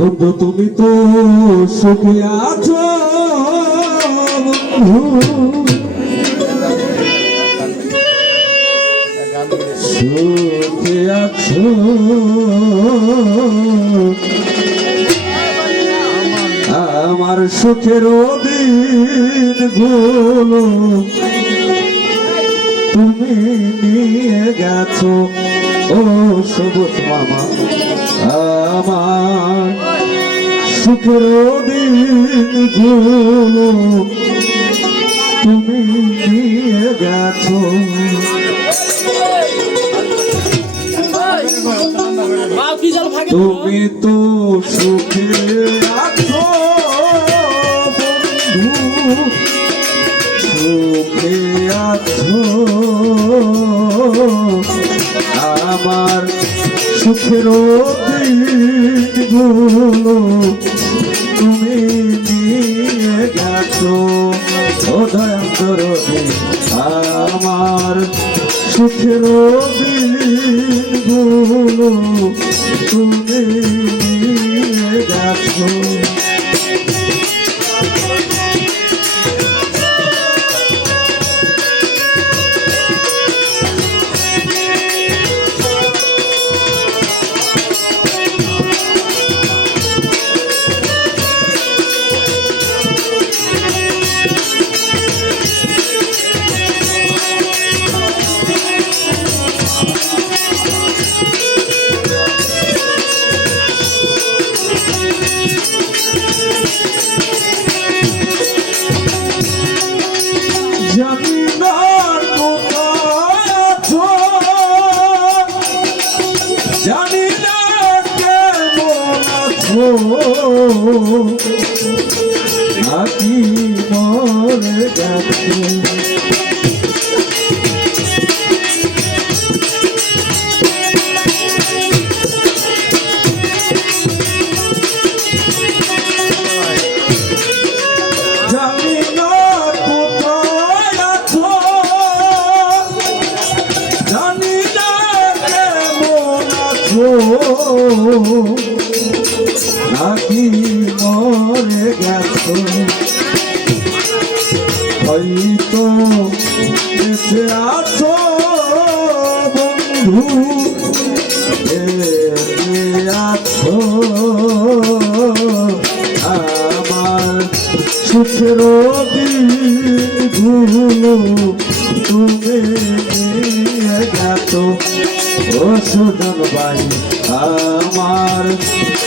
বন্ধু তুমি তো সুখে আছো সুখে আছো আমার সুখের দিন গুলো তুমি নিয়ে গেছো ও সবুজ মামা আমার সুখের দিন গুলো তুমি নিয়ে গেছো তুমি তো সুখে আছো বন্ধু সুখে আছো আমার সুখের দিনগুলো তুমি নিয়ে গেছো ও দয়ান্তর আমার সুখের দিনগুলো তুমি নিয়ে গেছো জানি না কোথায় আছো জানি না কেমন আছো নাকি মরে গেছো জানি না নাকি মরে গেছো হয়তো বেঁচে আছো বন্ধু বেঁচে আছো আমার সুখের দিনগুলো তুমি নিয়ে গেছো ও সুজন ভাই আমার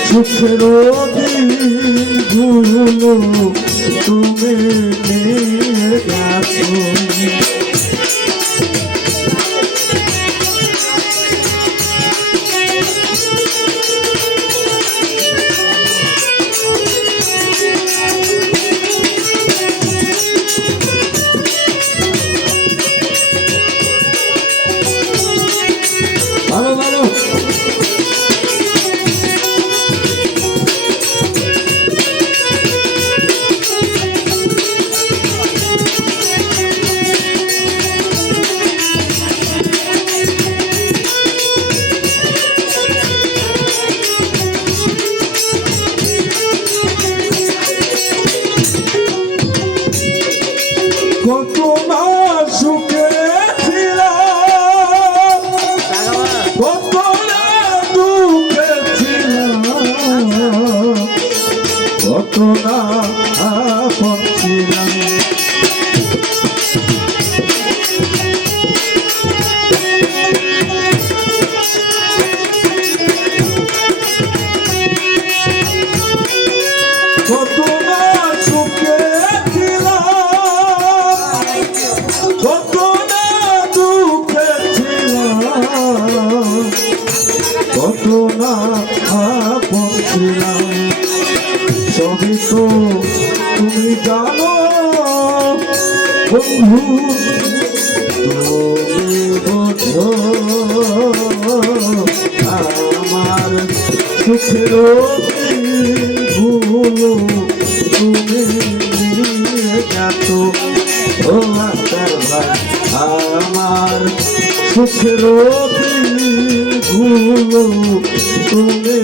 সুখের দিনগুলো তুমি নিয়ে গেছো ভালো ভালো কত না সুখে ছিলাম কত না দুঃখে ছিলাম কত না আপন ছিলাম কত না সুখে কত না দুঃখে ছিলাম কত না আপন ছিলাম সবই তো তুমি জানো বন্ধু তুমি বোঝো আমার সুখের দিনগুলো তুমি নিয়ে গেছো ও আস্তার ভাই আমার সুখের দিনগুলো তুমি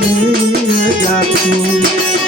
নিয়ে রাখো